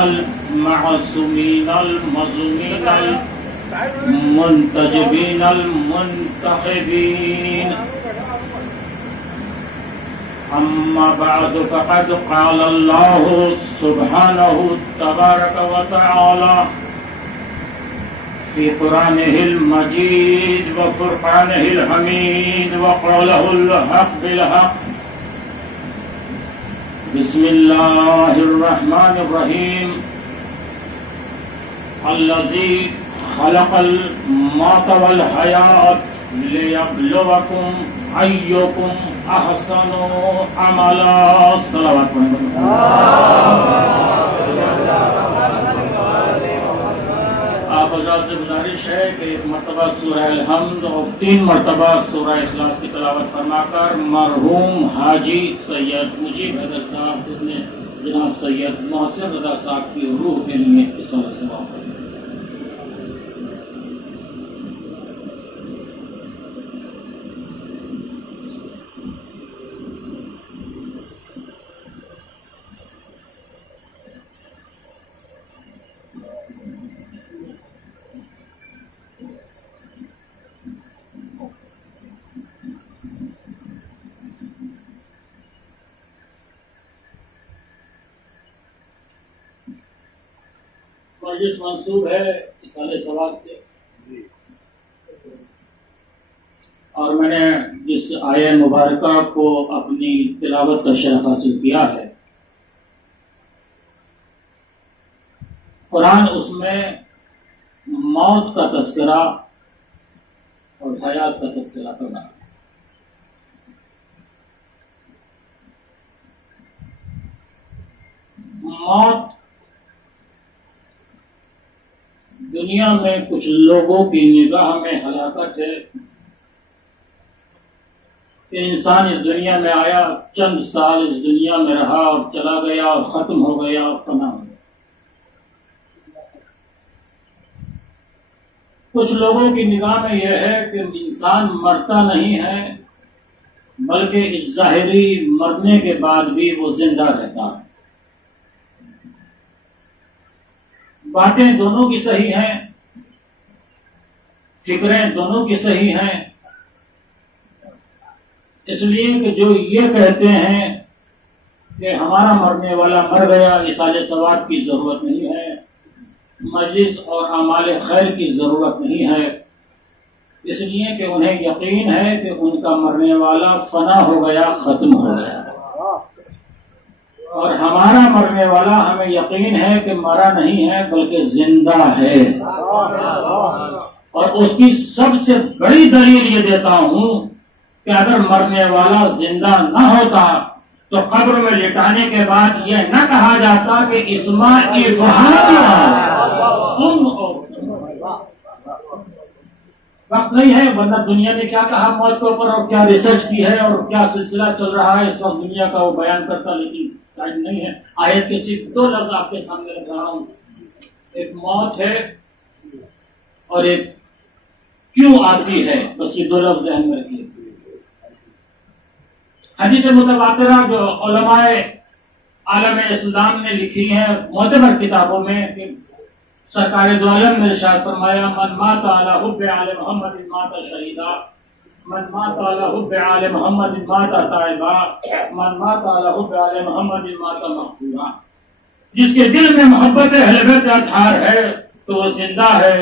المعصومين المظلومين المنتجبين المنتخبين. أما بعد فقد قال الله سبحانه تبارك وتعالى في قرآنه المجيد وفرقانه الحميد وقوله الحق بالحق. بسم الله الرحمن الرحيم. الذي خلق الموت والحياة ليبلوكم أيكم أحسن عملا. صلوات آپ حضرات سے گزارش ہے کہ ایک مرتبہ سورہ الحمد اور 3 مرتبہ سورہ اخلاص کی تلاوت فرما کر مرحوم حاجی سید مجیب حیدر صاحب نے جناب سید محسن رضا صاحب کی روح کے لیے اس وقت سے واپس. مجلس منسوب ہے اصالہ ثواب سے، اور میں نے جس آیہ مبارکہ کو اپنی تلاوت کا شرف حاصل کیا ہے، قرآن اس میں موت کا تذکرہ اور حیات کا تذکرہ کر رہا ہے. موت دنیا میں کچھ لوگوں کی نگاہ میں ہلاکت ہے کہ انسان اس دنیا میں آیا، چند سال اس دنیا میں رہا اور چلا گیا اور ختم ہو گیا اور فنا ہو گیا. کچھ لوگوں کی نگاہ میں یہ ہے کہ انسان مرتا نہیں ہے بلکہ اس ظاہری مرنے کے بعد بھی وہ زندہ رہتا ہے. باتیں دونوں کی صحیح ہیں، فکریں دونوں کی صحیح ہیں، اس لیے کہ جو یہ کہتے ہیں کہ ہمارا مرنے والا مر گیا، اصالہ ثواب کی ضرورت نہیں ہے، مجلس اور اعمال خیر کی ضرورت نہیں ہے، اس لیے کہ انہیں یقین ہے کہ ان کا مرنے والا فنا ہو گیا، ختم ہو گیا. اور ہمارا مرنے والا ہمیں یقین ہے کہ مرا نہیں ہے بلکہ زندہ ہے. اور اس کی سب سے بڑی دلیل یہ دیتا ہوں کہ اگر مرنے والا زندہ نہ ہوتا تو قبر میں لٹانے کے بعد یہ نہ کہا جاتا کہ اسماء سن. وقت نہیں ہے، ورنہ دنیا نے کیا کہا موت کے اوپر اور کیا ریسرچ کی ہے اور کیا سلسلہ چل رہا ہے اس وقت دنیا کا، وہ بیان کرتا، لیکن ٹائم نہیں ہے. آیت کے صرف 2 لفظ آپ کے سامنے رکھ رہا ہوں. ایک موت ہے اور ایک کیوں آتی ہے، بس یہ 2 لفظ ذہن میں رکھیے. حدیث متواترہ جو علماء عالم اسلام نے لکھی ہیں معتبر کتابوں میں، کہ سرکار دو عالم نے ارشاد فرمایا من مات علی حب آل محمد مات شہیدا، من مات علی حب آل محمد مات تائبا، من مات علی حب آل محمد مات مغفورا. جس کے دل میں محبت اہل بیت اطہار ہے تو وہ زندہ ہے،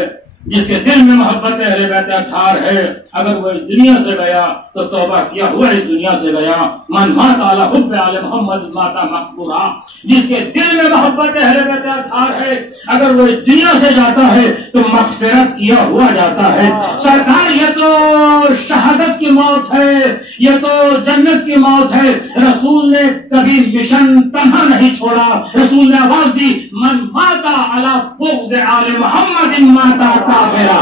جس کے دل میں محبت اہل بیت اطہار ہے اگر وہ اس دنیا سے گیا تو توبہ کیا ہوا اس دنیا سے گیا. من مات علی حب آل محمد مات مغفورا. جس کے دل میں محبت اہل بیت اطہار ہے اگر وہ اس دنیا سے جاتا ہے تو مغفرت کیا ہوا جاتا ہے. سرکار یہ تو شہادت کی موت ہے، یہ تو جنت کی موت ہے. رسول نے کبھی مشن تنہا نہیں چھوڑا. رسول نے آواز دی من مات علی بغض آل محمد مات کافرا.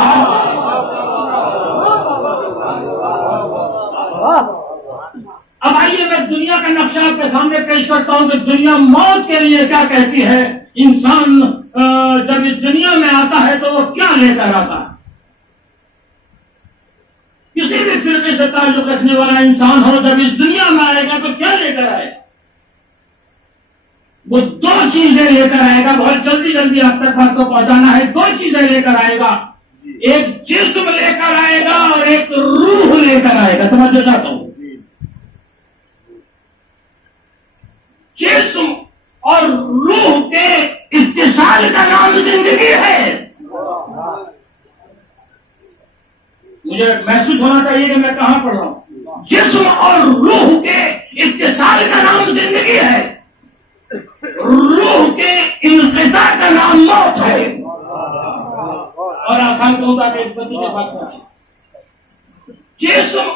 اب آئیے میں دنیا کا نقشہ آپ کے سامنے پیش کرتا ہوں کہ دنیا موت کے لیے کیا کہتی ہے. انسان جب اس دنیا میں آتا ہے تو وہ کیا لے کر آتا ہے. کسی بھی فرقے سے تعلق رکھنے والا انسان ہو جب اس دنیا میں آئے گا تو کیا لے کر آئے گا. وہ دو چیزیں لے کر آئے گا، بہت جلدی جلدی آپ تک بات کو پہنچانا ہے. دو چیزیں لے کر آئے گا، ایک جسم لے کر آئے گا اور ایک روح لے کر آئے گا. توجہ چاہتا ہوں، جسم اور روح کے اتصال کا نام زندگی ہے. مجھے محسوس ہونا چاہیے کہ میں کہاں پڑھ رہا ہوں. جسم اور روح کے اتصال کا نام زندگی ہے، روح کے انقطاع کا نام موت ہے. اور آسان کہوں گا کہ ایک بچی کے بات پہنچے. جسم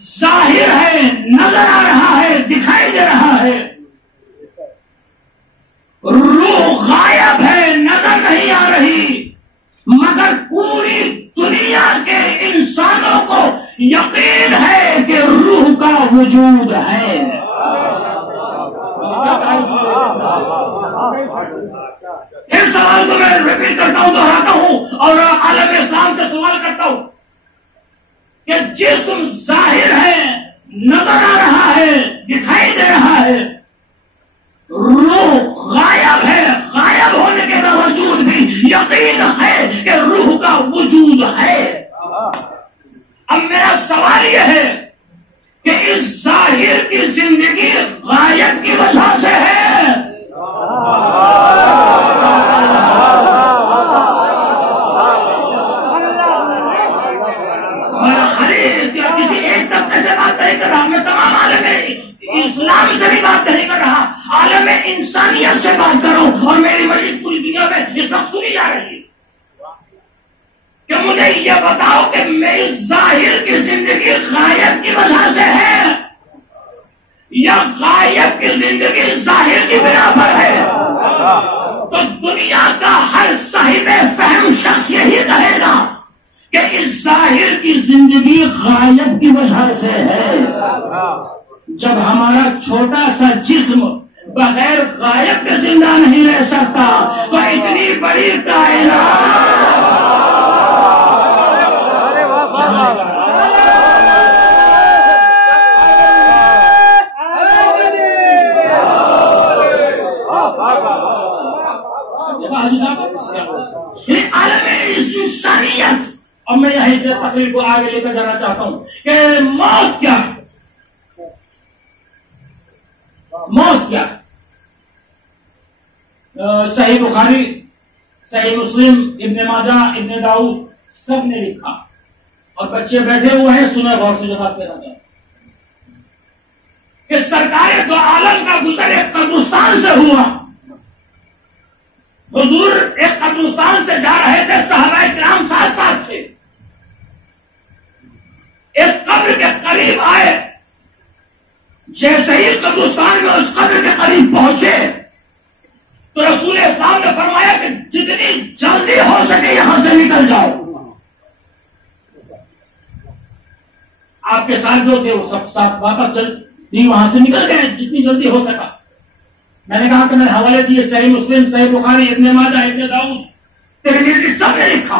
ظاہر ہے، نظر آ رہا ہے، دکھائی دے رہا ہے. روح غائب ہے، نظر نہیں آ رہی، مگر پوری دنیا کے انسانوں کو یقین ہے کہ روح کا وجود ہے. پھر سوال کو میں ریپیٹ کرتا ہوں، دہراتا ہوں اور عالم اسلام سے سوال کرتا ہوں کہ جسم ظاہر ہے، نظر آ رہا ہے، دکھائی دے رہا ہے، روح غائب ہے، غائب ہونے کے باوجود بھی یقین ہے کہ روح کا وجود ہے. اب میرا سوال یہ ہے کہ اس ظاہر کی زندگی غائب کی وجہ سے ہے. میرا خلیل کیا کسی ایک طبقے سے بات نہیں کر رہا، میں تمام عالم اسلام سے بھی بات نہیں کر رہا، عالم انسانیت سے بات کرو. اور میری مجلس پوری دنیا میں اس وقت سنی جا رہی ہے کہ مجھے یہ بتاؤ کہ میری ظاہر کی زندگی غائب کی وجہ سے ہے یا غائب کی زندگی ظاہر کی بنا پر ہے. تو دنیا کا ہر صاحب فہم شخص یہی کہے گا کہ اس ظاہر کی زندگی غائب کی وجہ سے ہے. جب ہمارا چھوٹا سا جسم بغیر غائب کے زندہ نہیں رہ سکتا تو اتنی بڑی کائنات. عالم انسانیت. اور میں یہیں سے تقریر کو آگے لے کر جانا چاہتا ہوں کہ موت کیا ہے. موت کیا ہے؟ صحیح بخاری، صحیح مسلم، ابن ماجہ، ابن داؤد سب نے لکھا. اور بچے بیٹھے ہوئے ہیں، سنیں غور سے جواب دینا چاہتا ہوں کہ سرکار دو عالم کا گزر ایک قبرستان سے ہوا. حضور ایک قبرستان سے جا رہے تھے، صحابہ کرام ساتھ ساتھ تھے. ایک قبر کے قریب آئے، جیسے ہی قبرستان میں اس قبر کے قریب پہنچے تو رسول اسلام نے فرمایا کہ جتنی جلدی ہو سکے یہاں سے نکل جاؤ. آپ کے ساتھ جو تھے وہ سب ساتھ واپس جلدی وہاں سے نکل گئے جتنی جلدی ہو سکا. میں نے کہا کہ میں نے حوالے دیے، صحیح مسلم، صحیح بخاری، ابن ماجہ، ابن داؤد، ترمذی سب نے لکھا.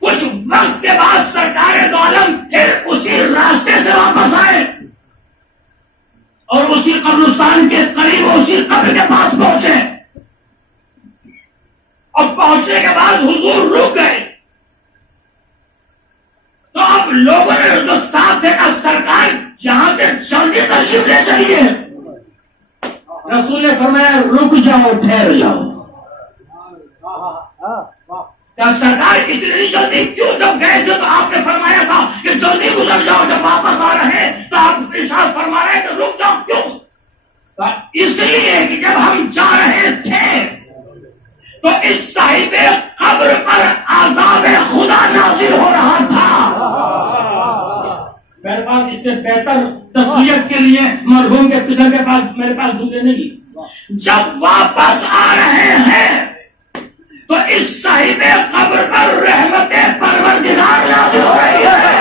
کچھ وقت کے بعد سرکار دو عالم پھر اسی راستے سے واپس آئے اور اسی قبرستان کے قریب اسی قبر کے پاس پہنچے. اور پہنچنے کے بعد حضور رک گئے. تو اب لوگوں نے جو ساتھ دیکھا، سرکار جہاں سے جلدی تشریف لے چلیے. رسول نے فرمایا رک جاؤ، ٹھہر جاؤ. کیا سرکار اتنی جلدی کیوں؟ جب گئے تھے تو آپ نے فرمایا تھا کہ جلدی گزر جاؤ، جب واپس آ رہے ہیں تو آپ ارشاد فرما رہے ہیں کہ رک جاؤ. کیوں؟ اس لیے کہ جب ہم جا رہے تھے تو اس صاحب قبر پر عذاب خدا نازل ہو رہا تھا. میرے پاس اس سے بہتر تصویر کے لیے مرحوم کے پسر کے پاس میرے پاس جھوٹے نہیں. جب واپس آ رہے ہیں تو اس صاحب قبر پر رحمت پروردگار نازل ہو رہی ہے.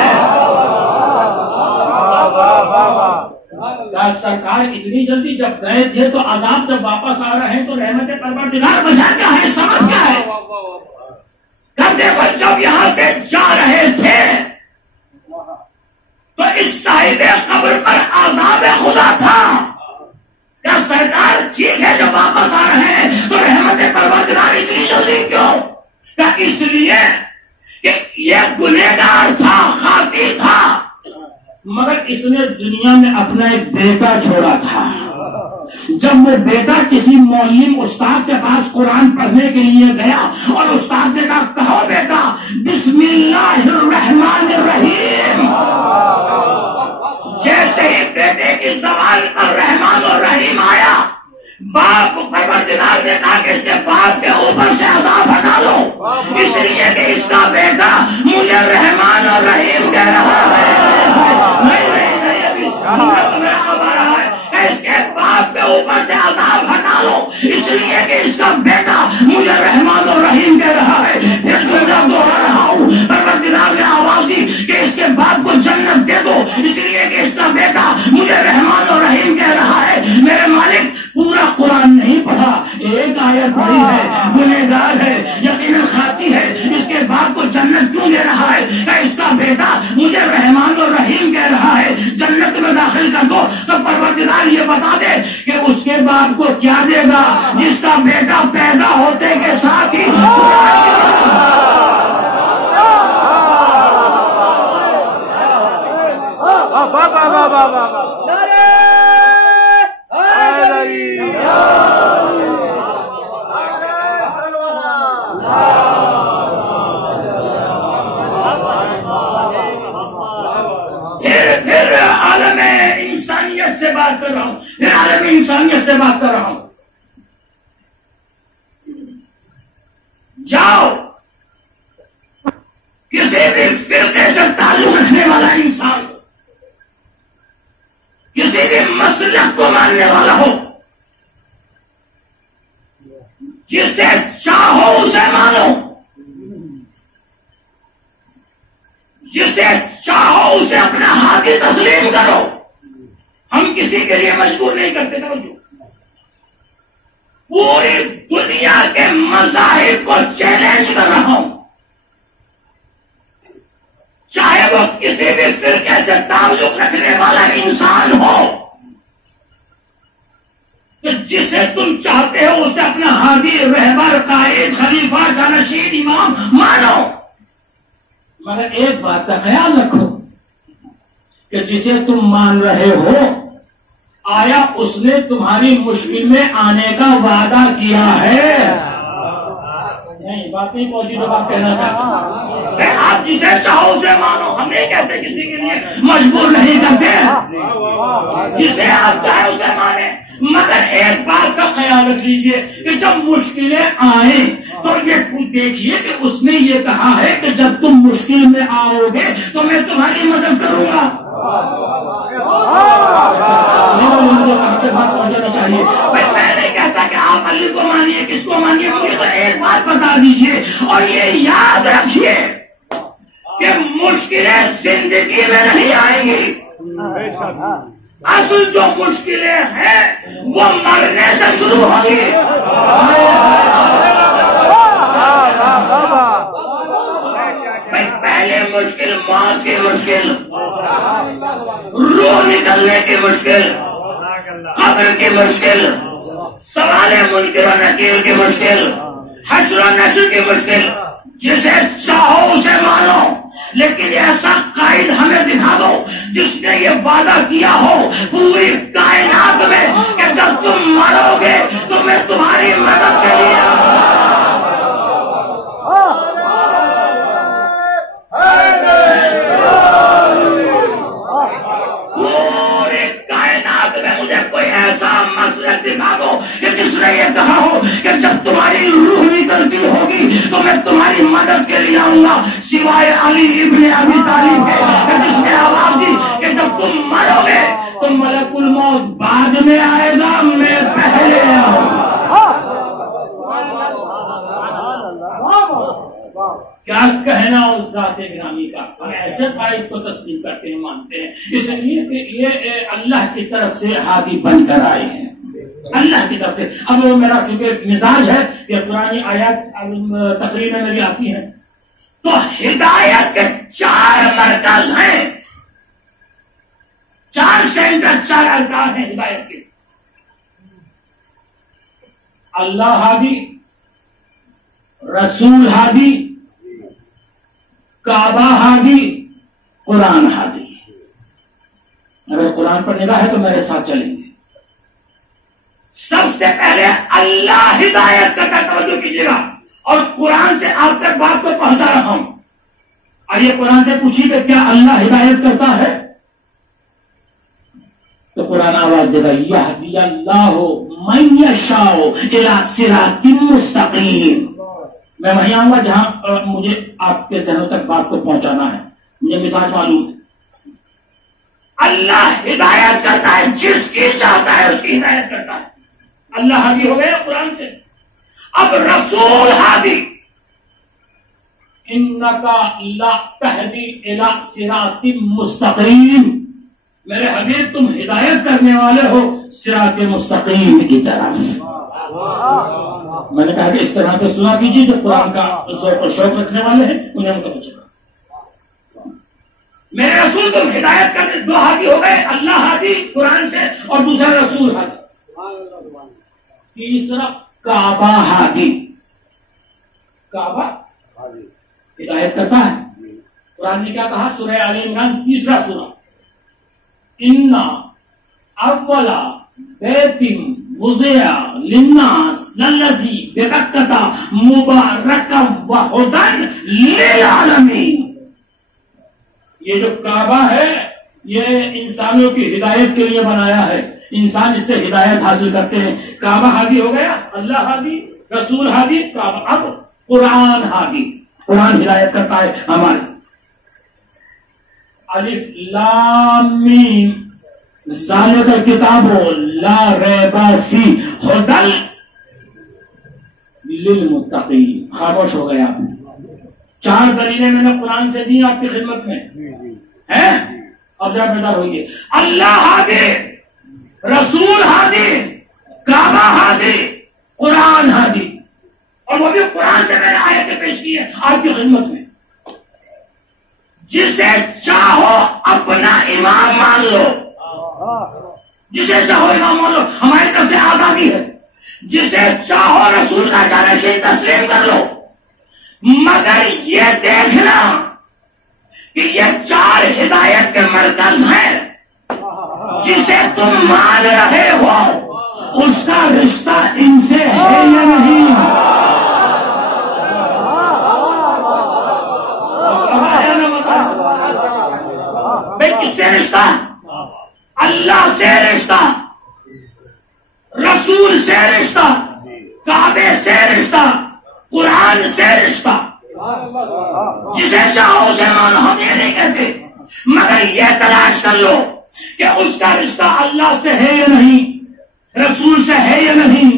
سرکار اتنی جلدی جب گئے تھے تو عذاب، جب واپس آ رہے ہیں تو رحمت پروردگار وجہ کیا ہے، سبب کیا ہے؟ دیکھو جب یہاں سے جا رہے تھے تو اس صاحب قبر پر عذاب خدا تھا. کیا سرکار ٹھیک ہے جب واپس آ رہے ہیں تو رحمت پروردگار اتنی جلدی کیوں؟ کیا اس لیے کہ یہ گنہگار تھا، خاطی تھا، مگر اس نے دنیا میں اپنا ایک بیٹا چھوڑا تھا. جب وہ بیٹا کسی معلم استاد کے پاس قرآن پڑھنے کے لیے گیا اور استاد نے کہا کہو بیٹا بسم اللہ الرحمن الرحیم، جیسے ہی بیٹے کی زبان پر رحمان اور رحیم آیا، باپ پروردگار نے کہا کہ اس کے باپ کے اوپر سے عذاب ہٹا لو، اس لیے کہ اس کا بیٹا مجھے رحمان اور رحیم کہہ رہا ہے. اس کے باپ کے اوپر سے عذاب ہٹا لو، اس لیے کہ اس کا بیٹا مجھے رحمان اور رحیم کہہ رہا ہے. پھر جملہ دوہرا رہا ہوں، پروردگار نے آواز دی کہ اس کے باپ کو جنت دے دو، اس لیے کہ اس کا بیٹا مجھے رحمان اور رحیم کہہ رہا ہے. میرے مالک پورا قرآن نہیں پڑھا، ایک آیت پڑھی ہے، گنہگار ہے، یقیناً خاطی ہے، اس کے باپ کو جنت کیوں دے رہا ہے؟ کہ اس کا بیٹا مجھے رحمان اور رحیم کہہ رہا ہے، جنت میں داخل کر دو. تو پروردگار یہ بتا دے کہ اس کے باپ کو کیا دے گا جس کا بیٹا پیدا ہوتے کے ساتھ ہی پھر عالم انسانیت سے بات کر رہا ہوں، پھر عالم انسانیت سے بات کر رہا ہوں. جاؤ کسی بھی فرقے سے تعلق رکھنے والا انسان، کسی بھی مسلک کو ماننے والا ہو، جسے چاہو اسے مانو، جسے چاہو اسے اپنا ہاتھی تسلیم کرو. ہم کسی کے لیے مجبور نہیں کرتے. پوری دنیا کے مذاہب کو چیلنج کر رہا ہوں، چاہے وہ کسی بھی فرقے سے تعلق رکھنے والا انسان ہو، کہ جسے تم چاہتے ہو اسے اپنا ہادی، رہبر، قائد، خلیفہ، جانشین، امام مانو، مگر ایک بات کا خیال رکھو کہ جسے تم مان رہے ہو آیا اس نے تمہاری مشکل میں آنے کا وعدہ کیا ہے؟ نہیں، بات نہیں پہنچی جو بات کہنا چاہتا ہوں. آپ جسے چاہو اسے مانو، ہم نہیں کہتے کسی کے لیے مجبور نہیں کرتے، جسے آپ چاہے اسے مانے، مگر ایک بات کا خیال رکھ لیجئے کہ جب مشکلیں آئیں تو یہ دیکھیے کہ اس نے یہ کہا ہے کہ جب تم مشکل میں آؤ گے تو میں تمہاری مدد کروں گا. بات پہنچانا چاہیے. میں نہیں کہتا کہ آپ علی کو مانیے، کس کو مانیے، مجھے تو ایک بات بتا دیجئے اور یہ یاد رکھیے کہ مشکلیں زندگی میں نہیں آئیں گی. اصل جو مشکلیں ہیں وہ مرنے سے شروع ہوگی. پہلے مشکل موت کی مشکل، روح نکلنے کی مشکل، قبر کی مشکل، سوال منکر و نکیر کی مشکل، حشر و نشر کی مشکل. جسے چاہو اسے مانو، لیکن ایسا قائد ہمیں دکھا دو جس نے یہ وعدہ کیا ہو پوری کائنات میں کہ جب تم مرو گے تو میں تمہاری مدد کے لیے پوری کائنات میں مجھے کوئی ایسا مسلک دکھا دو کہ جس نے یہ کہا ہو کہ جب تمہاری روح نکلتی ہوگی تو میں تمہاری مدد کے لیے آؤں گا، سوائے علی ابن ابی طالب کے، جس نے آواز دی کہ جب تم مرو گے تو ملک الموت بعد میں آئے گا، میں پہلے آؤں گا. کیا کہنا اس ذات گرامی کا. ہم ایسے قائد کو تسلیم کرتے ہیں، مانتے ہیں، اس لیے کہ یہ اللہ کی طرف سے ہادی بن کر آئے ہیں، اللہ کی طرف سے. اب میرا چونکہ مزاج ہے کہ قرآن آیات تقریر میں میری آتی ہے، تو ہدایت کے 4 مرکز ہیں، 4 سینٹر، 4 ارکان ہیں ہدایت کے. اللہ ہادی، رسول ہادی، کعبہ ہادی، قرآن ہادی. اگر قرآن پر نگاہ ہے تو میرے ساتھ چلیں گے. سب سے پہلے اللہ ہدایت کرتا، توجہ کیجیے گا، اور قرآن سے آپ تک بات کو پہنچا رہا ہوں. آئیے قرآن سے پوچھیے کہ کیا اللہ ہدایت کرتا ہے؟ تو قرآن آواز دے گا یہدی اللہ من یشاء الی صراط مستقیم. میں وہیں آؤں گا جہاں مجھے آپ کے ذہنوں تک بات کو پہنچانا ہے. مجھے مثال معلوم ہے. اللہ ہدایت کرتا ہے، جس کی چاہتا ہے اس کی ہدایت کرتا ہے. اللہ ہادی ہو گیا قرآن سے. اب رسول ہادی، انکا لا تہدی الی صراط مستقیم، میرے حبیب تم ہدایت کرنے والے ہو صراط مستقیم کی طرف. میں نے کہا کہ اس طرح سے سنا کیجیے جو قرآن کا ذوق و شوق رکھنے والے ہیں انہیں متوجہ. میرے رسول تم ہدایت کرنے، دو ہادی ہو گئے، اللہ ہادی قرآن سے اور دوسرا رسول ہادی. تیسرا کعبہ ہادی. کعبہ ہدایت کرتا ہے. قرآن نے کیا کہا؟ سورہ آل عمران تیسرا سورہ، اِنَّ اول بیت وضع للناس للذی ببکۃ مبارکا وہدی للعالمین. یہ جو کعبہ ہے یہ انسانوں کی ہدایت کے لیے بنایا ہے. انسان اس سے ہدایت حاصل کرتے ہیں. کعبہ ہادی ہو گیا، اللہ ہادی، رسول ہادی، کعبہ. اب قرآن ہادی، قرآن ہدایت کرتا ہے ہمارے. الف لام میم ذالک الکتاب لا ریب فیہ ھدی للمتقین. خاموش ہو گیا. 4 دلیلیں میں نے قرآن سے دی آپ کی خدمت میں ہیں. اب ذرا بیدار ہوئیے. اللہ ہادی، رسول ہادی، کعبہ ہادی، قرآن ہادی. اور وہ بھی قرآن سے میں نے آیتیں پیش کی ہے آپ کی خدمت میں. جسے چاہو اپنا امام مان لو، جسے چاہو امام مان لو، ہماری طرف سے آزادی ہے. جسے چاہو رسول کا جانشین تسلیم کر لو، مگر یہ دیکھنا کہ یہ 4 ہدایت کے مرکز ہیں. جسے تم مان رہے ہو اس کا رشتہ ان سے ہے یا نہیں؟ کس سے رشتہ؟ اللہ سے رشتہ، رسول سے رشتہ، کعبے سے رشتہ، قرآن سے رشتہ. جسے چاہو اسے مانو، ہم یہ نہیں کہتے، مگر یہ تلاش کر لو کہ اس کا رشتہ اللہ سے ہے یا نہیں، رسول سے ہے یا نہیں،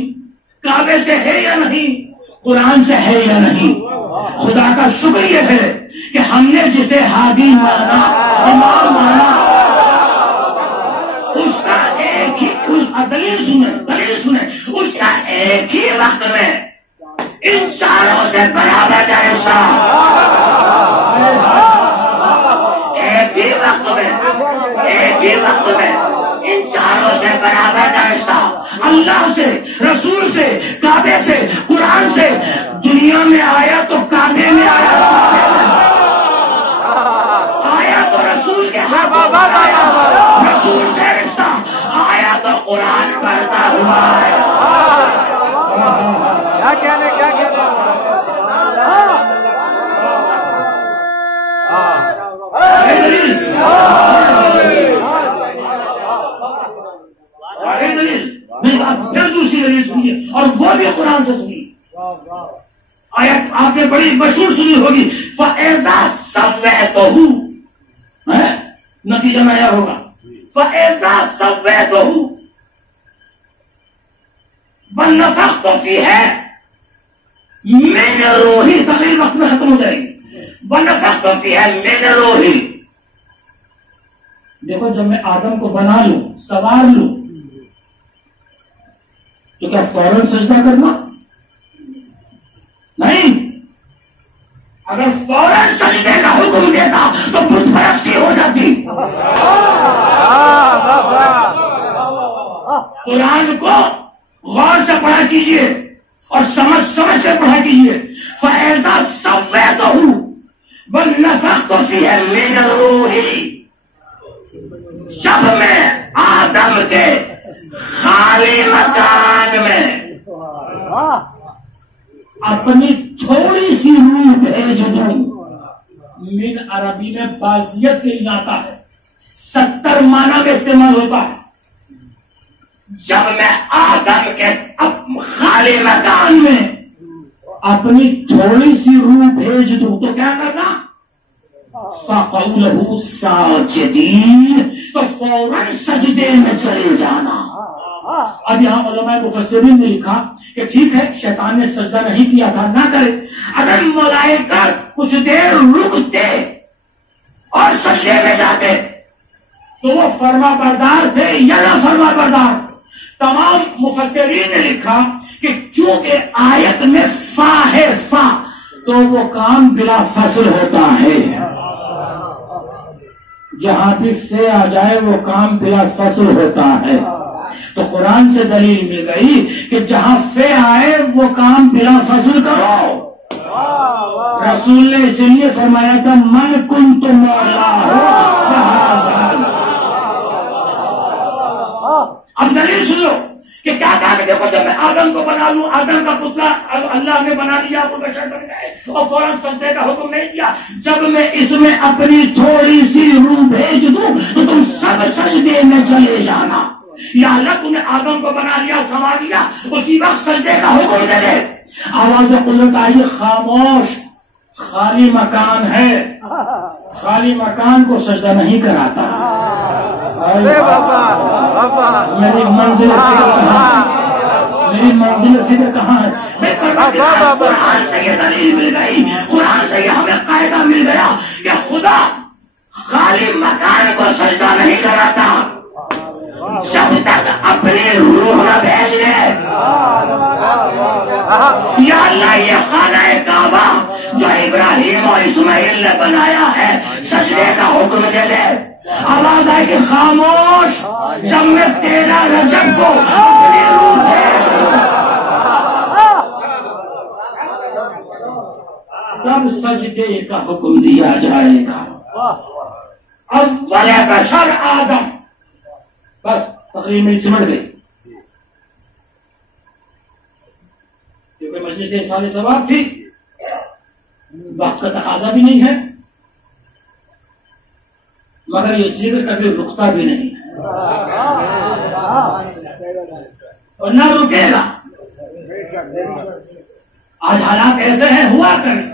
کعبے سے ہے یا نہیں، قرآن سے ہے یا نہیں. خدا کا شکر یہ ہے کہ ہم نے جسے ہادی مانا، امام مانا، اس کا ایک ہی دلیل سنیں، اس کا ایک ہی وقت میں ان 4 سے برابر کا رشتہ، ایک ہی وقت میں ان 4 سے برابر کا رشتہ، اللہ سے، رسول سے، کعبے سے، قرآن سے. دنیا میں آیا تو کعبے میں آیا تو رسول کے ہاتھ، رسول سے رشتہ آیا تو قرآن پڑھتا ہوا ہے. پھر دوسری دلیل سنیے، اور وہ بھی قرآن سے سنیے. آیت آپ نے بڑی مشہور سنی ہوگی، فَإِذَا سَوَّيْتُهُ، نتیجہ میں آیا ہوگا، فَإِذَا سَوَّيْتُهُ وَنَفَخْتُ فِيهِ مِنْ رُوحِي. تقریر وقت میں ختم ہو جائے گی. وَنَفَخْتُ فِيهِ مِنْ رُوحِي. دیکھو جب میں آدم کو بنا لوں، سوار لوں، تو کیا فوراً سجدہ کرنا؟ نہیں. اگر فوراً سجدے کا حکم دیتا تو بت پرستی ہو جاتی. قرآن کو غور سے پڑھا کیجیے. وَنَفَخْتُ فِيهِ مِنَ الرُّوحِ، جب میں آدم کے خالی مکان میں اپنی تھوڑی سی روح بھیج دوں. من عربی میں بازیت کے لیے آتا ہے، 70 معنی میں استعمال ہوتا ہے. جب میں آدم کے خالی مکان میں اپنی تھوڑی سی روح بھیج دوں تو کیا کرنا؟ فَقَعُوا لَهُ سَاجِدِينَ، تو فوراً سجدے میں چلے جانا. اب یہاں علماء مفسرین نے لکھا کہ ٹھیک ہے شیطان نے سجدہ نہیں کیا تھا، نہ کرے. اگر ملائکہ کچھ دیر رکتے اور سجدے میں جاتے تو وہ فرما بردار تھے یا نہ فرما بردار؟ تمام مفسرین نے لکھا کہ چونکہ آیت میں فا ہے فا، تو وہ کام بلا فصل ہوتا ہے. جہاں بھی فے آ جائے وہ کام بلا فصل ہوتا ہے. تو قرآن سے دلیل مل گئی کہ جہاں فے آئے وہ کام بلا فصل کرو. رسول نے اس لیے فرمایا تھا من کنت مولاہ فہذا. اب دلیل سن لو کہ کیا کہا کہ دیکھو جب میں آدم کو بنا لوں، آدم کا پتلا اللہ نے بنا لیا وہ بشر بن گئے اور فوراً سجدے کا حکم نہیں دیا. جب میں اس میں اپنی تھوڑی سی روح بھیج دوں تو تم سب سجدے میں چلے جانا. یا اللہ تم نے آدم کو بنا لیا سنوار لیا، اسی وقت سجدے کا حکم دے دے. آواز قدرت آئی خاموش، خالی مکان ہے، خالی مکان کو سجدہ نہیں کراتا. میری منزل فکر کہاں ہے؟ میری منزل فکر کہاں ہے؟ قرآن سے یہ دلیل مل گئی، قرآن سے یہ ہمیں قاعدہ مل گیا کہ خدا خالی مکان کو سجدہ نہیں کراتا جب تک اپنی روح نہ بھیج لے. یا اللہ یہ خانہ کعبہ جو ابراہیم اور اسماعیل نے بنایا ہے سجدے کا حکم دے دے. آواز آئے کہ خاموش، جب میں 13 رجب کو اپنی روح بھیج تب سجدے کا حکم دیا جائے گا. اول بشر آدم. بس تقریر میری سمجھ گئی کیونکہ مجلس احسان ثواب تھی، وقت کا تقاضا بھی نہیں ہے مگر یہ ذکر کبھی رکتا بھی نہیں اور نہ رکے گا. آج حالات ایسے ہیں ہوا کریں.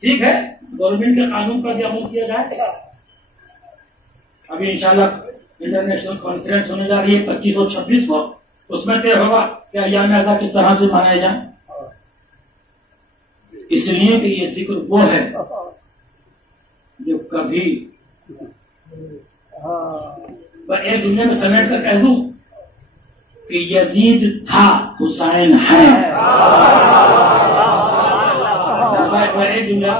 ٹھیک ہے گورنمنٹ کے قانون پر بھی عمل کیا جائے. ابھی انشاءاللہ انٹرنیشنل کانفرنس ہونے جا رہی ہے 25 اور 26 کو، اس میں طے ہوگا کہ ایام اعزا کس طرح سے منائے جائیں. اس لیے کہ یہ ذکر وہ ہے جو کبھی ایک جملے میں سمیٹ کر کہہ دوں کہ یزید تھا حسین ہے. ایک جملہ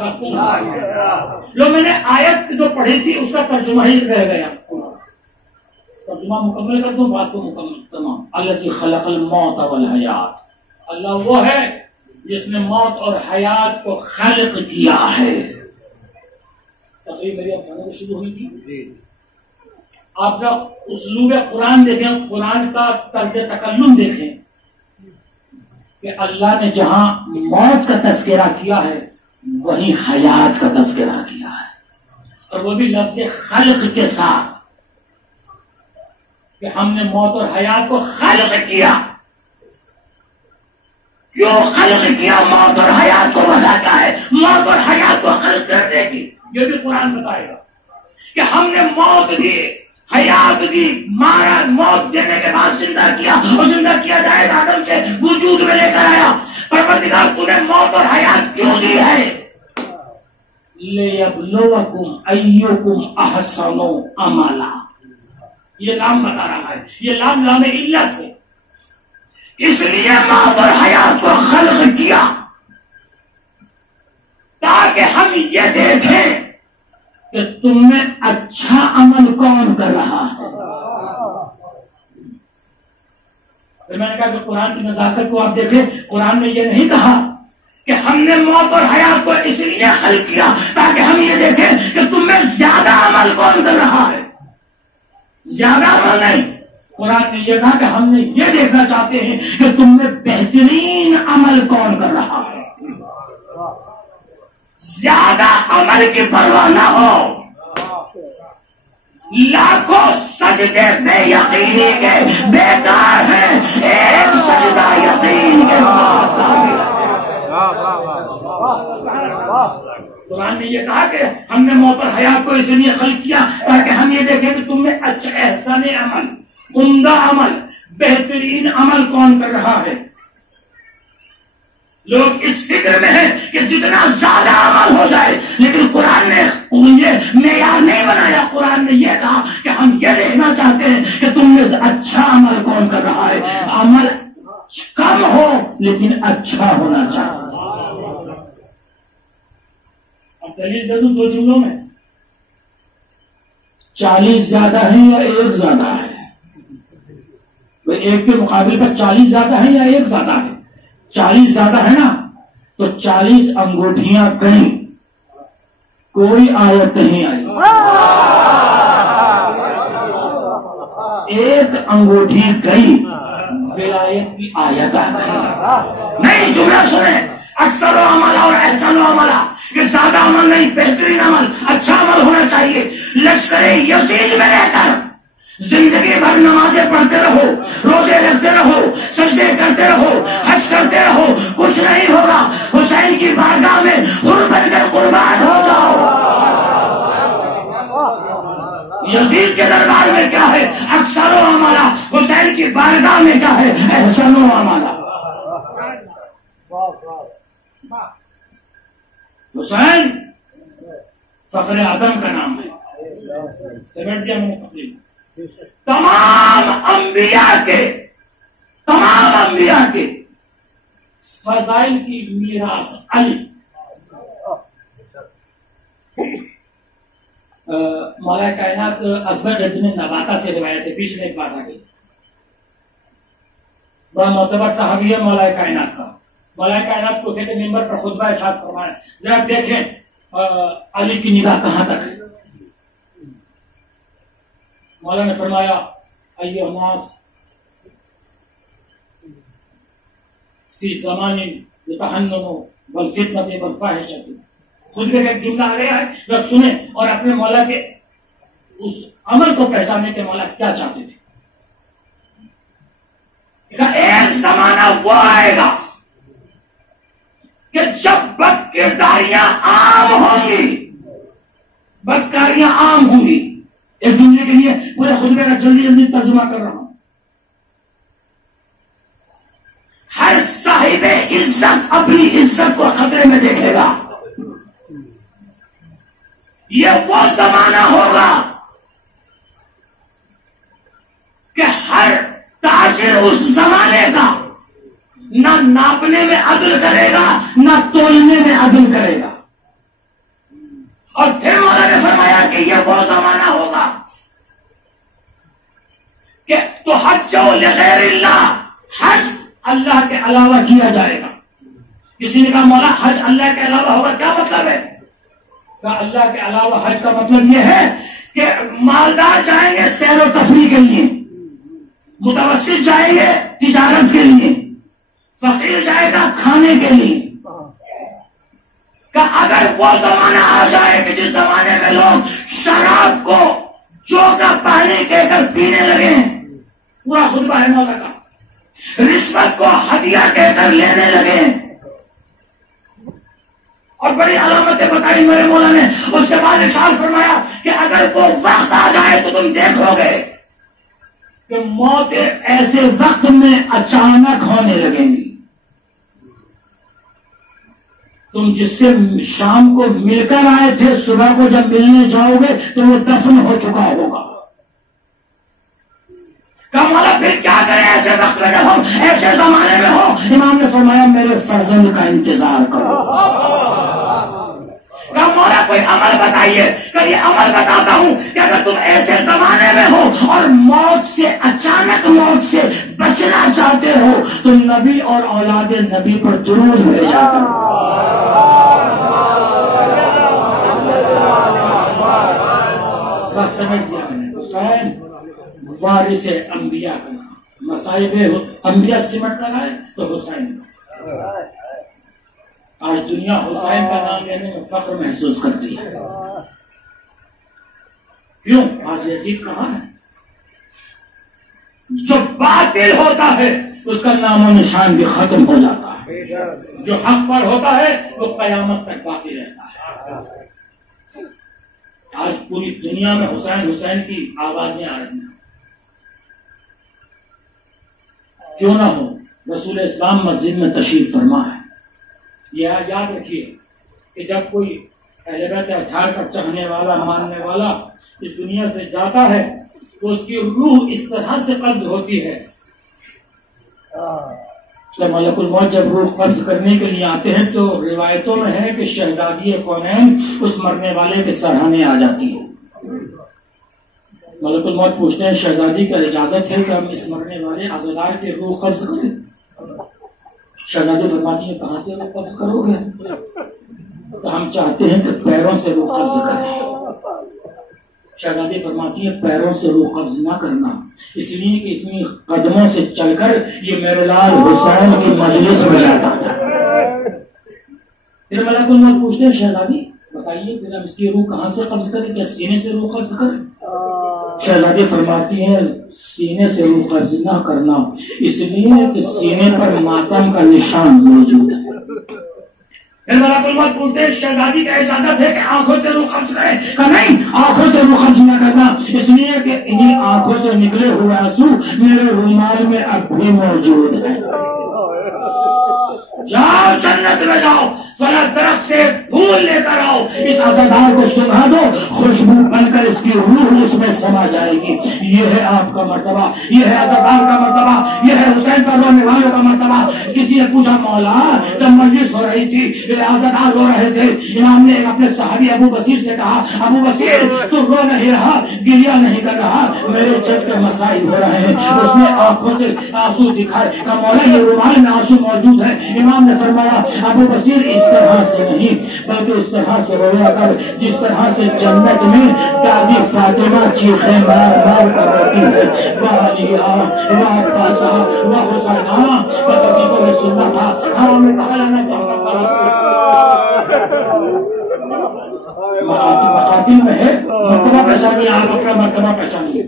لو میں نے آیت جو پڑھی تھی اس کا ترجمہ ہی رہ گیا. ترجمہ مکمل کر دوں بات کو مکمل تمام. الذی خلق الموت والحیات، اللہ وہ ہے جس نے موت اور حیات کو خلق کیا ہے. تقریب میری اب شروع ہوئی تھی. آپ لوگ اسلوب قرآن دیکھیں، قرآن کا طرز تکلم دیکھیں کہ اللہ نے جہاں موت کا تذکرہ کیا ہے وہیں حیات کا تذکرہ کیا ہے، اور وہ بھی لفظ خلق کے ساتھ کہ ہم نے موت اور حیات کو خلق کیا. کیوں خلق کیا؟ موت اور حیات کو بتاتا ہے. موت اور حیات کو خلق کرنے کی یہ بھی قرآن بتائے گا کہ ہم نے موت دی، حیات دی، مارا، موت دینے کے بعد زندہ کیا اور زندہ کیا جائے آدم سے وجود میں لے کر آیا. پروردگار تو نے موت اور حیات کیوں دی ہے؟ لِيَبْلُوَكُمْ أَيُّكُمْ أَحْسَنُ عَمَلًا. یہ لام بتا رہا ہے، یہ لام علت ہے. اس لیے موت اور حیات کو خلق کیا تاکہ ہم یہ دیکھیں کہ تم میں اچھا عمل کون کر رہا ہے. پھر میں نے کہا کہ قرآن کی نزاکت کو آپ دیکھیں. قرآن نے یہ نہیں کہا کہ ہم نے موت اور حیات کو اس لیے خلق کیا تاکہ ہم یہ دیکھیں کہ تم میں زیادہ عمل کون کر رہا ہے. زیادہ عمل نہیں، قرآن نے یہ کہا کہ ہم نے یہ دیکھنا چاہتے ہیں کہ تم میں بہترین عمل کون کر رہا ہے. زیادہ عمل کی پرواہ نہ ہو. لاکھوں سجدے بے یقینی کے بیکار ہیں، ایک سجدہ یقین کے ساتھ کامل ہے. قرآن نے یہ کہا کہ ہم نے موت اور حیات کو اس لیے خلق کیا تاکہ ہم یہ دیکھیں کہ تم میں اچھا احسن عمل، عمدہ عمل، بہترین عمل کون کر رہا ہے. لوگ اس فکر میں ہیں کہ جتنا زیادہ عمل ہو جائے، لیکن قرآن نے یہ معیار نہیں بنایا. قرآن نے یہ کہا کہ ہم یہ دیکھنا چاہتے ہیں کہ تم میں اچھا عمل کون کر رہا ہے. عمل کم ہو لیکن اچھا ہونا چاہیے. اب دلیل دے دوں 2 جملوں میں. 40 زیادہ ہے یا 1 زیادہ ہے؟ ایک کے مقابل پر 40 زیادہ ہے یا 1 زیادہ ہے؟ 40 زیادہ ہے نا، تو 40 انگوٹھیاں گئیں، کوئی آیت نہیں آئی. 1 انگوٹھی گئی، ولایت کی آیت آ گئی. نہیں، جملہ سنیں، اکثر و عمل اور احسن و عمل، یہ زیادہ عمل نہیں، بہترین عمل، اچھا عمل ہونا چاہیے. لشکر یزید میں رہ کر زندگی بھر نمازیں پڑھتے رہو، روزے رکھتے رہو، سجدے کرتے رہو، حج کرتے رہو، کچھ نہیں ہوگا. حسین کی بارگاہ میں حر بن کر قربان ہو جاؤ. یزید کے دربار میں کیا ہے؟ اکثر و عملہ. حسین کی بارگاہ میں کیا ہے؟ احسن و عملہ. حسین فخر آدم کا نام ہے. سمیٹ دیا میں نے تقریر. تمام انبیاء کے فضائل کی میراث علی. مولا کائنات ازبر ابن نباتہ سے روایت ہے، بیچ میں ایک بات آ گئی. بڑا معتبر صحابی ہے مولا کائنات کا. مولا کائنات کو کے ممبر پر خطبہ ارشاد فرمایا، ذرا دیکھیں علی کی نگاہ کہاں تک ہے. مولا نے فرمایا، ایھا الناس فی زمان یتحنن والفتنة والفاحشة. خطبے کا ایک جملہ آ رہا ہے، جب سنیں اور اپنے مولا کے اس عمل کو پہچانے کے مولا کیا چاہتے تھے. ایک زمانہ وہ آئے گا کہ جب بد کرداریاں عام ہوں گی، بدکاریاں عام ہوں گی. ایک جملے کے لیے پورے خطبے کا جلدی ترجمہ کر رہا ہوں. ہر صاحب عزت اپنی عزت کو خطرے میں دیکھے گا. یہ وہ زمانہ ہوگا کہ ہر تاجر اس زمانے کا نہ ناپنے میں عدل کرے گا، نہ تولنے میں عدل کرے گا. اور پھر مولا نے فرمایا کہ یہ وہ زمانہ ہوگا کہ تو حج لغیر اللہ، حج اللہ کے علاوہ کیا جائے گا. کسی نے کہا مولا حج اللہ کے علاوہ ہوگا، کیا مطلب ہے؟ کہا اللہ کے علاوہ حج کا مطلب یہ ہے کہ مالدار جائیں گے سیر و تفریح کے لیے، متوسط جائیں گے تجارت کے لیے، فقیر جائے گا کھانے کے لیے. کہ اگر وہ زمانہ آ جائے کہ جس زمانے میں لوگ شراب کو چوکا پانی کہہ کر پینے لگے، پورا خطبہ ہے مولا کا، رشوت کو ہدیہ کہہ کر لینے لگے، اور بڑی علامتیں بتائی میرے مولا نے. اس کے بعد ارشاد فرمایا کہ اگر وہ وقت آ جائے تو تم دیکھو گے کہ موتیں ایسے وقت میں اچانک ہونے لگیں گی. تم جس سے شام کو مل کر آئے تھے، صبح کو جب ملنے جاؤ گے تو وہ دفن ہو چکا ہوگا. مولا پھر کیا کریں ایسے وقت میں جب ہم ایسے زمانے میں ہو؟ امام نے فرمایا میرے فرزند کا انتظار کرو. مولا کوئی عمل بتائیے. کہ یہ عمل بتاتا ہوں کہ اگر تم ایسے زمانے میں ہو اور موت سے، اچانک موت سے بچنا چاہتے ہو تو نبی اور اولاد نبی پر درود بھیجا کرو. سمجھ دیا میں نے، حسین وارث انبیاء کا نام، مصائب انبیاء سمٹ کر آئے تو حسین۔ آج دنیا حسین کا نام لینے میں فخر محسوس کرتی ہے، کیوں؟ آج یزید کہاں ہے؟ جو باطل ہوتا ہے اس کا نام و نشان بھی ختم ہو جاتا ہے، جو حق پر ہوتا ہے وہ قیامت تک باقی رہتا ہے۔ آج پوری دنیا میں حسین حسین کی آوازیں آ رہی ہیں، کیوں نہ ہو؟ رسول اسلام مسجد میں تشریف فرما ہے۔ یہ یاد رکھیے کہ جب کوئی اہل بیت اطہار کا چاہنے والا، ماننے والا اس دنیا سے جاتا ہے تو اس کی روح اس طرح سے قبض ہوتی ہے کہ ملک الموت جب روح قبض کرنے کے لیے آتے ہیں تو روایتوں میں ہے کہ شہزادی کونین اس مرنے والے کے سرہانے آ جاتی ہے۔ ملک الموت پوچھتے ہیں شہزادی کا اجازت ہے کہ ہم اس مرنے والے عزادار کے روح قبض کریں؟ شہزادی فرماتی ہیں کہاں سے روح قبض کرو گے؟ تو ہم چاہتے ہیں کہ پیروں سے روح قبض کریں۔ شہزادی فرماتی ہے پیروں سے روح قبض نہ کرنا، اس لیے کہ اس میں قدموں سے چل کر یہ میرے لال حسین کی مجلس میں جاتا تھا۔ پھر ملک الموت پوچھتے ہیں شہزادی بتائیے پھر ہم اس کی روح کہاں سے قبض کریں؟ کیا سینے سے روح قبض کریں؟ شہزادی فرماتی ہیں سینے سے روح قبض نہ کرنا، اس لیے کہ سینے پر ماتم کا نشان موجود ہے۔ پھر ملک الموت پوچھتے ہیں شہزادی کا اجازت ہے کہ آنکھوں سے روح قبض کرے؟ کہ نہیں، آنکھوں سے روح قبض نہ کرنا، اس لیے کہ انہیں آنکھوں سے نکلے ہوئے آنسو میرے رومال میں اب بھی موجود ہیں۔ جاؤ جنت میں جاؤ، فلاں درخت سے پھول لے کر آؤ، اس عزادار کو سنگھا دو، خوشبو بن کر اس کی روح اس میں سما جائے گی۔ یہ ہے آپ کا مرتبہ، یہ ہے عزادار کا مرتبہ، یہ ہے حسین پر رونے والوں کا مرتبہ۔ کسی نے پوچھا مولا جب مجلس ہو رہی تھی عزادار رو رہے تھے، امام نے اپنے صحابی ابو بصیر سے کہا ابو بصیر تو رو نہیں رہا، گریہ نہیں کر رہا، میرے چت کے مسائل ہو رہے ہیں۔ اس نے آنکھوں سے آنسو دکھائے، کہا مولا یہ رومال میں آنسو موجود ہے۔ امام نے فرمایا ابو بصیر اس طرح سے نہیں بلکہ اس طرح سے رویا کر جس طرح سے جنت میں دادی فاطمہ چیخیں مار مار کر روتی ہے، واہ علیہ واہ عباسہ واہ حسینہ۔ بس اسی کو یہ سننا تھا، ہم نے کہا لانا چاہتا تھا۔ مخاطب میں ہے مرتبہ پہچانیے، آپ اپنا مرتبہ پہچانیے۔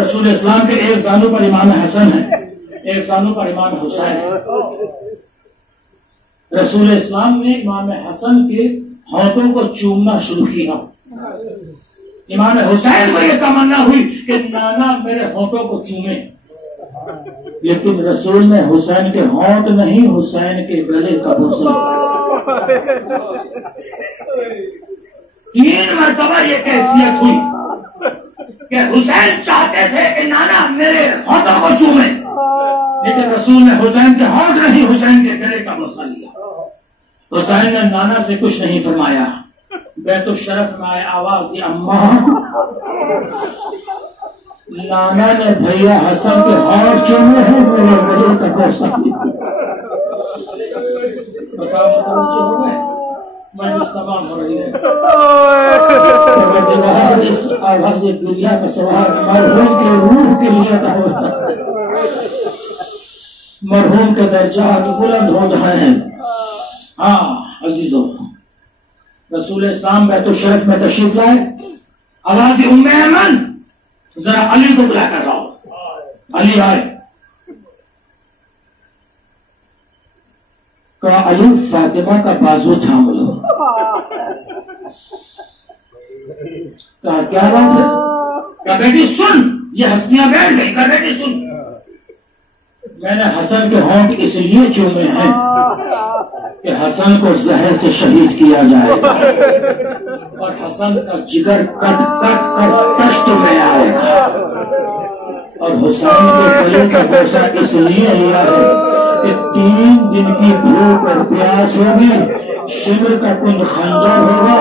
رسول اسلام کے ایک زانو پر امام حسن ہے، ایک زانو پر امام حسین ہے۔ رسول اسلام نے امام حسن کے ہاتھوں کو چومنا شروع کیا، امام حسین کو یہ تمنا ہوئی کہ نانا میرے ہاتھوں کو چومے، لیکن رسول نے حسین کے ہونٹ نہیں حسین کے گلے کا بوسہ۔ 3 مرتبہ یہ کیفیت ہوئی کہ حسین چاہتے تھے کہ نانا میرے ہاتھوں کو چومے، لیکن رسول نے حسین کے ہونٹ نہیں حسین کے گلے کا بوسہ لیا۔ حسین نے نانا سے کچھ نہیں فرمایا، بیت الشرف میں آئے آواز دی اماں، نانا نے بھیا حسن کے ہاتھ چومے ہیں، میرے گلے کا بوسہ لیا۔ متوجہ ہو گئے، مجلس تمام ہو رہی ہے۔ اس آواز گریہ کا سوال مرحوم کے روح کے لیے ادا ہوتا ہے، مرحوم کے درجات بلند ہو جائے ہیں۔ ہاں عزیزو، رسول اسلام بیت الشرف میں تشریف لائے، آواز ام ایمن ذرا علی کو بلا کر لاؤ۔ علی آئے، کہا علی فاطمہ کا بازو تھام لو۔ کہا کیا بات ہے؟ کہا بیٹی سن، یہ ہستیاں بیٹھ گئی، کہا بیٹی سن، میں نے حسن کے ہونٹ اس لیے چومے ہیں کہ حسن کو زہر سے شہید کیا جائے گا اور حسن کا جگر کٹ کٹ کر تشت میں آئے گا، اور حسین کے گلے کا بوسہ اس لیے لیا ہے کہ 3 دن کی بھوک اور پیاس ہوگی، شمر کا کند خنجر ہوگا،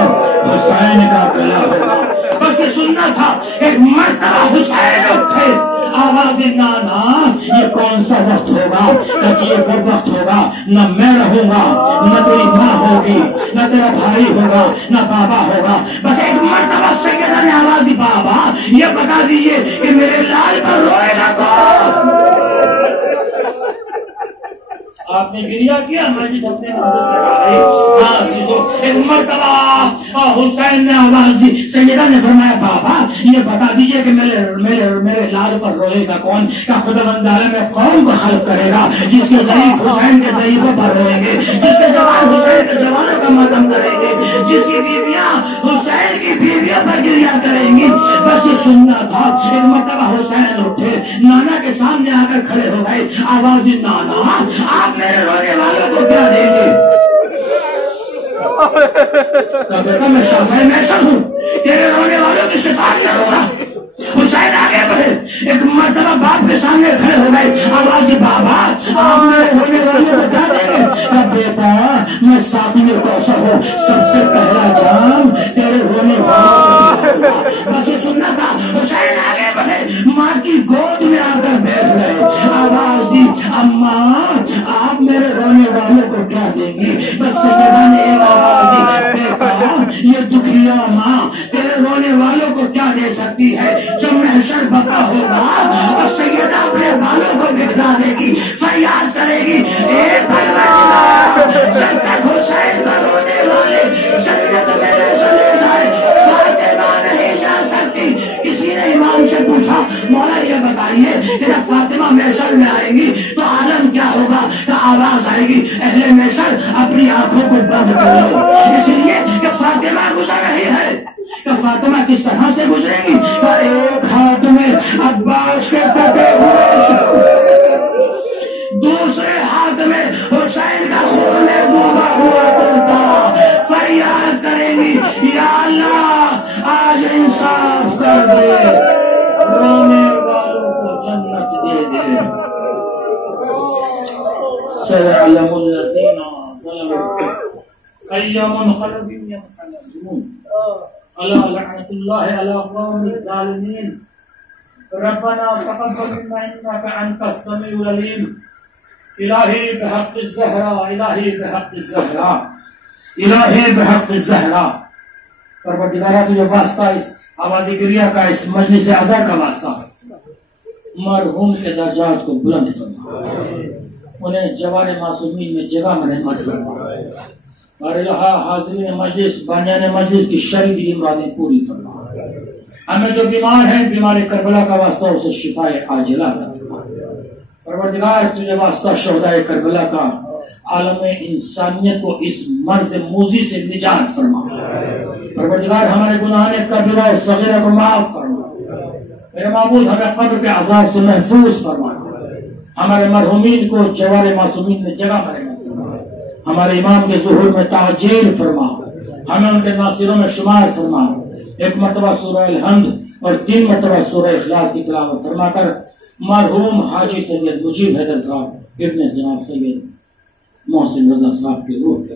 حسین کا گلا ہوگا۔ بس یہ سننا تھا، ایک مرتبہ حسین اٹھے، آواز نانا یہ کون سا وقت ہوگا؟ کہ یہ وہ وقت ہوگا نہ میں رہوں گا، نہ تیری ماں ہوگی، نہ تیرا بھائی ہوگا، نہ بابا ہوگا، بس ایک مرتبہ سیدنا سیدہ نے آواز دی بابا یہ بتا دیجئے کہ میرے لال پر روئے گا کون؟ آپ نے گریا کیا مجلس اپنے ایک مرتبہ حسین نے آواز دی، سیدہ نے فرمایا بابا یہ بتا دیجئے کہ میرے لال پر روئے گا کون؟ کیا خداوند عالم میں قوم کو خلق کرے گا جس کے ضعیف حسین کے ضعیفوں پر روئیں گے، جس کے جوان حسین کے جوانوں کا ماتم کریں گے، جس کی بیویاں حسین کی بیویوں پر گریا کریں گی۔ بس یہ سننا تھا۔ ایک مرتبہ حسین اٹھے، نانا کے سامنے آ کر کھڑے ہو گئے، آواز دی نانا آپ میرے رونے والوں کو کیا دیں گے؟ بیٹا میں شافع محسن ہوں، تیرے رونے والوں کی شفاعت کروں گا۔ حسین آگے بڑھے، ایک مرتبہ باپ کے سامنے کھڑے ہو گئے، آواز دی بابا آپ میرے رونے والوں کو کیا دیں گے؟ بیٹا میں ساقی کوثر ہوں، سب سے پہلا جام تیرے رونے والوں کو دیا۔ بس یہ سننا تھا۔ حسین آگے بڑھے، ماں کی گود میں آ کر بیٹھ گئے، آواز دی اماں آپ میرے رونے والوں کو کیا دیں گی؟ بس سیدہ نے ایک آواز دی بیٹا یہ دکھیا ماں تیرے رونے والوں کو کیا دے سکتی ہے؟ جب محشر بقا ہوگا اور سیدہ اپنے بالوں کو بکھرا دے گی، فریاد کرے گی اے پروردگار جب تک حسین کا رونے والے جنت میں نہ چلے جائے فاطمہ نہیں جا سکتی۔ کسی نے امام سے پوچھا مولا یہ بتائیے کہ جب فاطمہ محشر میں آئے گی تو عالم کیا ہوگا؟ تو آواز آئے گی اہل محشر اپنی آنکھوں کو بند کر لو، اس لیے کہ فاطمہ گزر رہی ہے۔ کہ فاطمہ کس طرح سے گزرے گی؟ ایک ہاتھ میں عباس کے کٹے ہوئے، دوسرے ہاتھ میں حسین کا خون ڈوبا ہوا کرتا، فریاد کریں گی یا اللہ آج انصاف کر دے، رونے والوں کو جنت دے دے۔ سيعلم الذين ظلموا أي منقلب ينقلبون ألا لعنة الله على القوم الظالمين ربنا تقبل منا إنك أنت السميع العليم إلهي بحق الزهراء إلهي بحق الزهراء إلهي بحق الزهراء۔ پروردگارہ تجھے واسطہ اس آواز گریہ کا، اس مجلس عزا کا واسطہ، مرحوم کے درجات کو بلند فرما، انہیں جوان معصومین میں جگہ میں رحمت فرما، اور الہا حاضرین مجلس بانیان مجلس کی شریعت مرادیں پوری فرما۔ ہمیں جو بیمار ہیں بیمار کربلا کا واسطہ اسے شفا عاجلہ عطا فرما۔ پروردگار تجھے واسطہ شہدائے کربلا کا، عالم انسانیت کو اس مرض موذی سے نجات فرما۔ پروردگار ہمارے گناہان کبیرہ و صغیرہ کو معاف فرما۔ میرے معبود ہمیں قبر کے عذاب سے محفوظ فرما، ہمارے مرحومین کو جوار معصومین میں جگہ مرحمت فرما، ہمارے امام کے ظہور میں تعجیل فرما، ہمیں ان کے ناصروں میں شمار فرما۔ ایک مرتبہ سورہ الحمد اور 3 مرتبہ سورہ اخلاص کی تلاوت فرما کر مرحوم حاجی سید مجیب حیدر صاحب ابن جناب سید محسن رضا صاحب کے روح کے